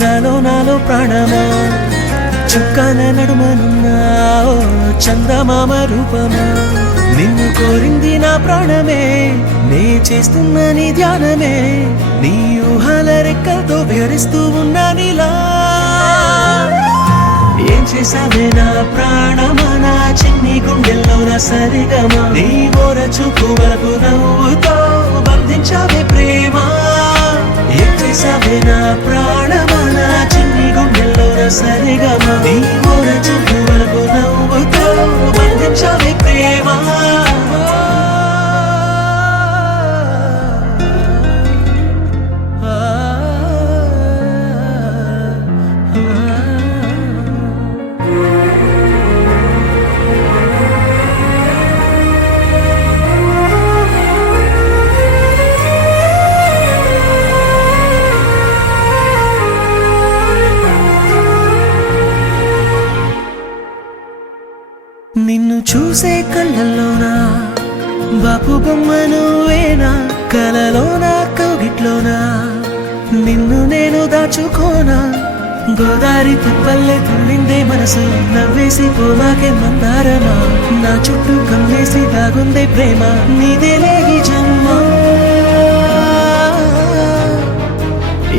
నాలో నాలో ప్రాణమా చుక్కన నడుమనున్నా చందమామ రూపమా నిన్ను కోరింది నా ప్రాణమే నే చేస్తున్న నీ ధ్యానమే నీ ఊహల రెక్కలతో విహరిస్తూ ఉన్నా నీలా ఏం చేసావే నా ప్రాణమా నా చిన్ని గుండెల్లో నా సరిగమా నీ మోర చూపు వరకు నవ్వుతో బంధించావే ప్రేమ ఏం చేసావే నా ప్రాణమా నా చిన్ని గుండెల్లో నా సరిగమా నీ మోర చూపు వరకు నవ్వుతో బంధించావే ప్రేమ నిన్ను చూసే కళ్ళల్లోనా బాపు బొమ్మ నువ్వేనా కలలోనా కౌగిట్లోనా నిన్ను నేను దాచుకోనా గోదారి తిప్పల్లే తుళ్ళిందే మనసు నవ్వేసి పోవాకే మందారమా నా చుట్టూ కమ్మేసి దాగుందే ప్రేమ నీదేలే ఈ జన్మ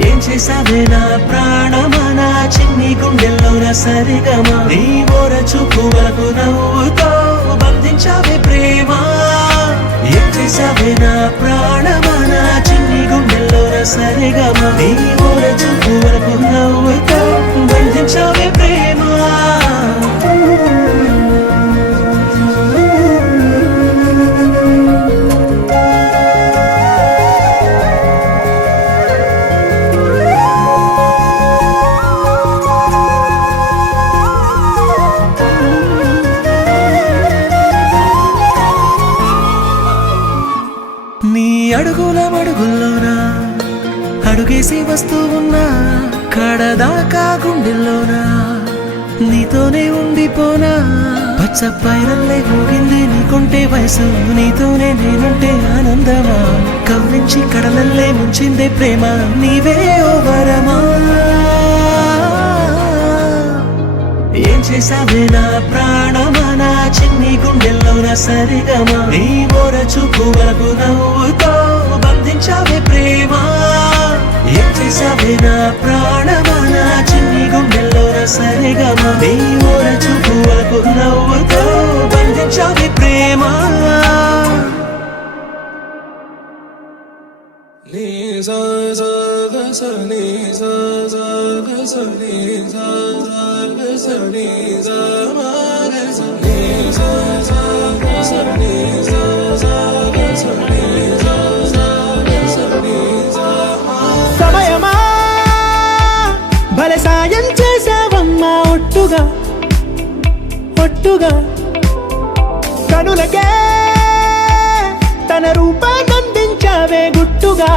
ఏం చేసావే నా ప్రాణమా నా చిన్ని గుండెల్లో నా సరిగమా నీ మోర చూపు వరకు నవ్వుతో బంధించావే ప్రేమ ఏం చేసావే నా ప్రాణమా నా చిన్ని గుండెల్లో నా సరిగమా నీ మోర చూపు వరకు నవ్వుతో బంధించావే ప్రేమ నీ అడుగుల మడుగుల్లోనా అడుగేసి వస్తూ ఉన్నా కడదాకా గుండెల్లోనా నీతోనే ఉండిపోనా పచ్చ పైరల్లే ఊగింది నీకుంటే వయసు నీతోనే నేనుంటే ఆనందమా కవ్వించి కడలల్లే ముంచిందే ప్రేమ నీవే ఓ వరమా ఏం చేసావే నా ప్రాణమా నా చిన్ని గుండెల్లో నా సరిగమా నీ మోర చూపు వరకు నవ్వుతో బంధించావే ప్రేమ ఏం చేసావే నా ప్రాణమా నా చిన్ని గుండెల్లో నా సరిగమా నీ మోర చూపు వరకు నవ్వుతో బంధించావే ప్రేమ నీ సా సా గ స నీ సా సా గ స నీ సా సా గ స నీ సా మా గ స నీ సా సా గ స నీ సా సా గ స నీ సా సా గ స నీ సా మా సమయమా భలే సాయం చేసావమ్మా ఒట్టుగా ఒట్టుగా కనులకే తన రూపాన్నందించావే గుట్టుగా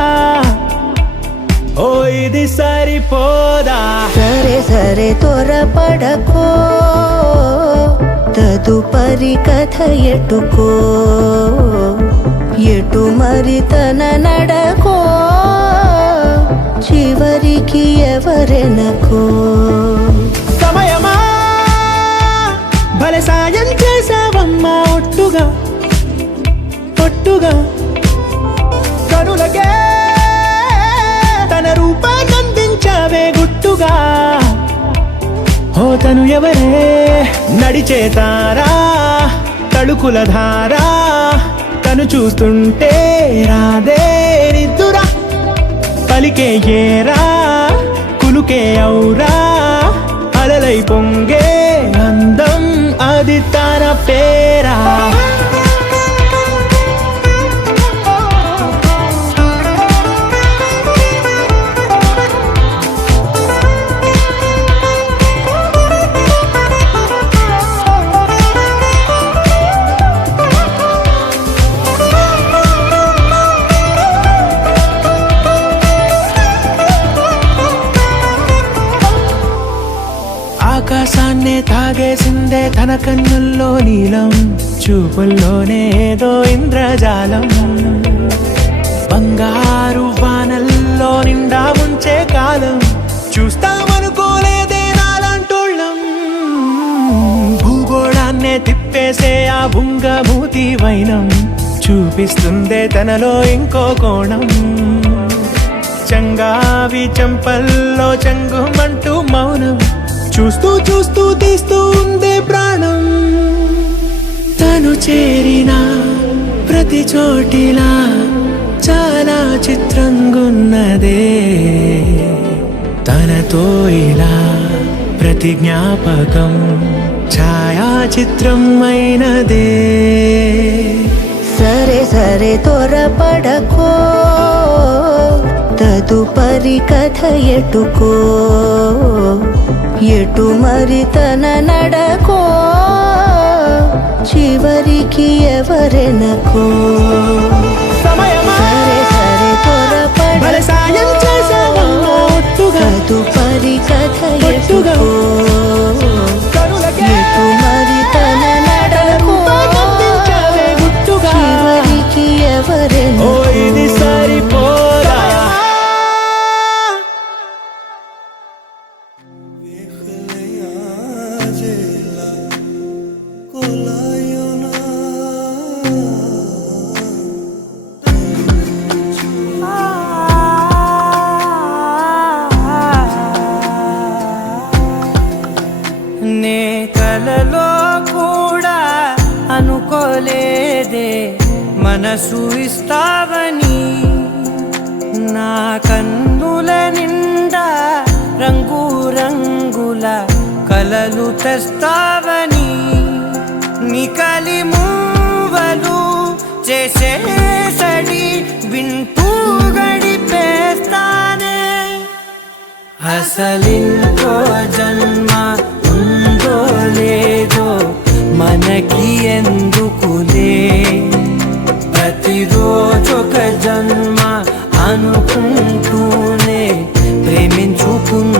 ఓ ఇది సరిపోదా సరే సరే త్వరపడకో తదుపరి కథ ఎటుకో ఎటు మరి తన నడకో చివరికి ఎవరెనకో సమయమా భలే సాయం చేసావమ్మా ఒట్టుగా ఒట్టుగా కనులకే తన రూపాన్నందించావే గుట్టుగా ఓ తను ఎవరే నడిచే తారా తళుకుల ధారా తను చూస్తుంటే రాదే నిద్దురా పలికే ఏరా కులుకే ఔరా అలలై పొంగే అందం అది తన పేరా ఆకాశాన్నే తాగేసిందే తన కన్నుల్లో నీలం చూపుల్లోనే ఏదో ఇంద్రజాలం బంగారు వానల్లో నిండా ఉంచే కాలం చూస్తామనుకోలేదే నాలాంటోళ్ళం. భూగోళాన్నే తిప్పేసే ఆ బుంగమూతి వైనం చూపిస్తుందే తనలో ఇంకో కోణం. చంగావి చెంపల్లో చెంగుమంటూ మౌనం చూస్తూ చూస్తూ తీస్తూ ఉందే ప్రాణం. తను చేరిన ప్రతి చోటిలా చాలా చిత్రంగున్నదే. తనతో ఇలా ప్రతి జ్ఞాపకం ఛాయాచిత్రం అయినదే. సరే సరే త్వరపడకో, తదుపరి కథ ఎటుకో, ఎటు మరి తన నడకో, చివరికి ఎవరెనకో. సరే సరే త్వరపడకో, తదుపరి కథ ఎటుకో, ఎటు మరి తన నడకో, చివరికి ఎవరెనకో. ఇది సరిపోదా? నే కలలో కూడా అనుకోలేదే మనసు ఇస్తావని. నా కన్నుల నిండా రంగు రంగుల కలలు తెస్తావని. నికలి మూవలు చేసేసడి వింటూ గడిపేస్తానే. అసలింకో జన్మ ఉందో లేదో మనకి ఎందుకులే. ప్రతిరోజొక జన్మ అనుకుంటూనే ప్రేమించుకుందామే.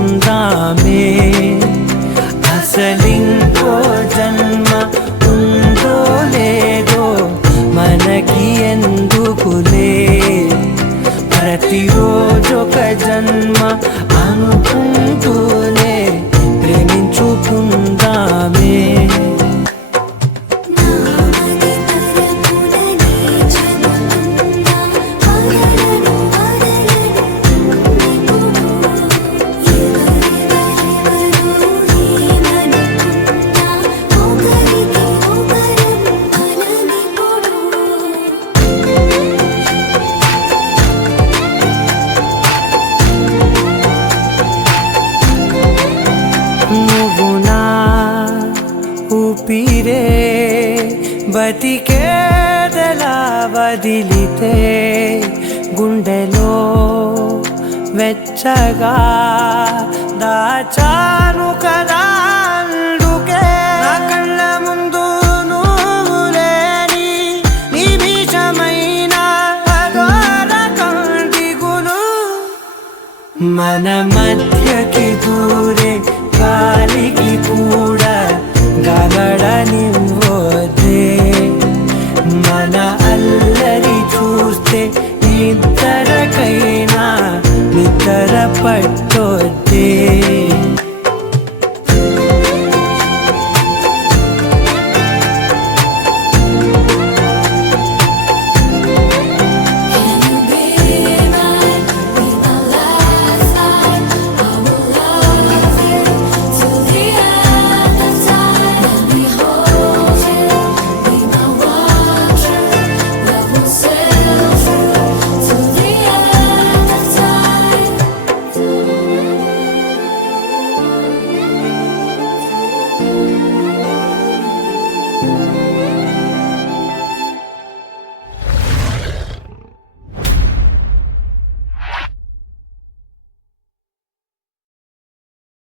అసలింకో జన్మ ఉందో లేదో మనకి ఎందుకులే. ప్రతిరోజొక జన్మ అనుకుంటూనే ప్రేమించుకుందామే. నువ్వు నా ఊపిరే బతికేదలా వదిలితే గుండెలో వెచ్చగా దాచాను కదా. అందుకే నా కళ్ళ ముందు నువ్వు లేని నిమిషమైన అఘోర కంటిగులు. మన మధ్యకి దూరే గాలికి కూడా గగడనివ్వదే. మన అల్లరి చూస్తే నిద్రకైనా నిద్ర పట్ట